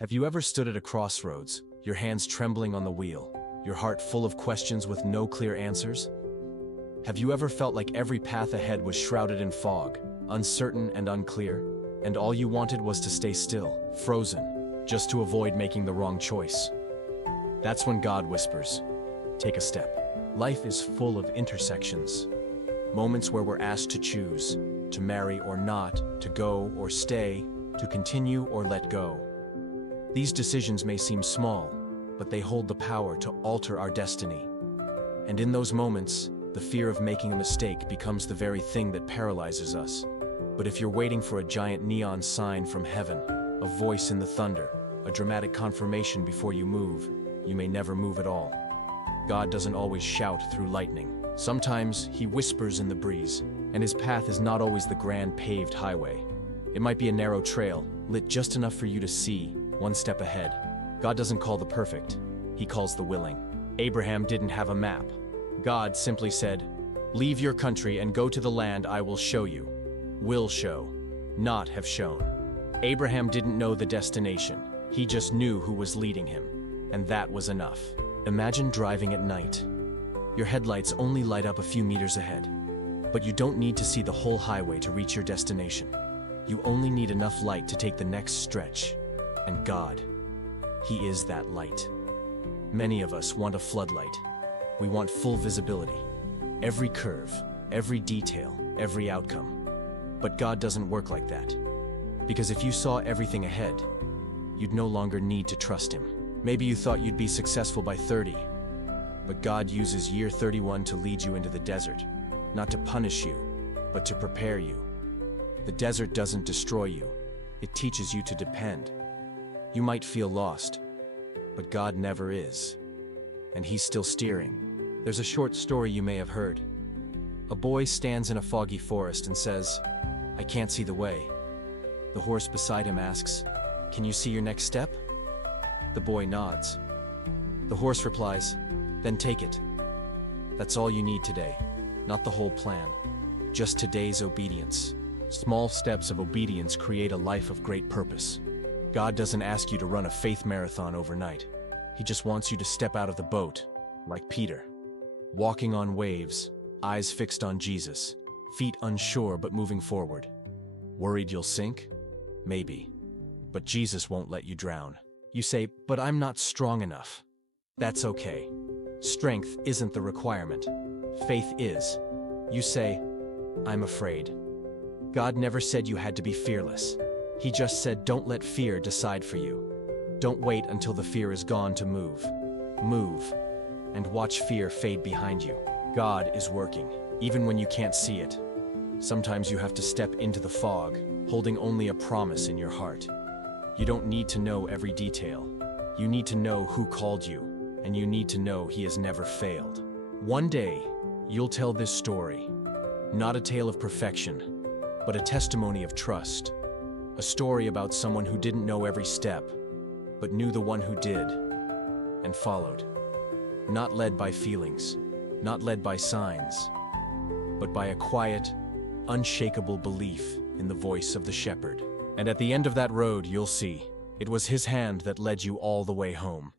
Have you ever stood at a crossroads, your hands trembling on the wheel, your heart full of questions with no clear answers? Have you ever felt like every path ahead was shrouded in fog, uncertain and unclear, and all you wanted was to stay still, frozen, just to avoid making the wrong choice? That's when God whispers, "Take a step." Life is full of intersections, moments where we're asked to choose, to marry or not, to go or stay, to continue or let go. These decisions may seem small, but they hold the power to alter our destiny. And in those moments, the fear of making a mistake becomes the very thing that paralyzes us. But if you're waiting for a giant neon sign from heaven, a voice in the thunder, a dramatic confirmation before you move, you may never move at all. God doesn't always shout through lightning. Sometimes he whispers in the breeze, and his path is not always the grand paved highway. It might be a narrow trail, lit just enough for you to see, one step ahead. God doesn't call the perfect, he calls the willing. Abraham didn't have a map. God simply said, "Leave your country and go to the land I will show you." Will show, not have shown. Abraham didn't know the destination, he just knew who was leading him, and that was enough. Imagine driving at night. Your headlights only light up a few meters ahead, but you don't need to see the whole highway to reach your destination. You only need enough light to take the next stretch. And God, he is that light. Many of us want a floodlight. We want full visibility. Every curve, every detail, every outcome. But God doesn't work like that. Because if you saw everything ahead, you'd no longer need to trust him. Maybe you thought you'd be successful by 30, but God uses year 31 to lead you into the desert, not to punish you, but to prepare you. The desert doesn't destroy you, it teaches you to depend. You might feel lost, but God never is, and he's still steering. There's a short story you may have heard. A boy stands in a foggy forest and says, "I can't see the way." The horse beside him asks, "Can you see your next step?" The boy nods. The horse replies, "Then take it." That's all you need today, not the whole plan, just today's obedience. Small steps of obedience create a life of great purpose. God doesn't ask you to run a faith marathon overnight. He just wants you to step out of the boat, like Peter, walking on waves, eyes fixed on Jesus, feet unsure but moving forward. Worried you'll sink? Maybe. But Jesus won't let you drown. You say, "But I'm not strong enough." That's okay. Strength isn't the requirement. Faith is. You say, "I'm afraid." God never said you had to be fearless. He just said, don't let fear decide for you. Don't wait until the fear is gone to move. Move, and watch fear fade behind you. God is working, even when you can't see it. Sometimes you have to step into the fog, holding only a promise in your heart. You don't need to know every detail. You need to know who called you, and you need to know he has never failed. One day, you'll tell this story. Not a tale of perfection, but a testimony of trust. A story about someone who didn't know every step, but knew the one who did, and followed. Not led by feelings, not led by signs, but by a quiet, unshakable belief in the voice of the shepherd. And at the end of that road, you'll see, it was his hand that led you all the way home.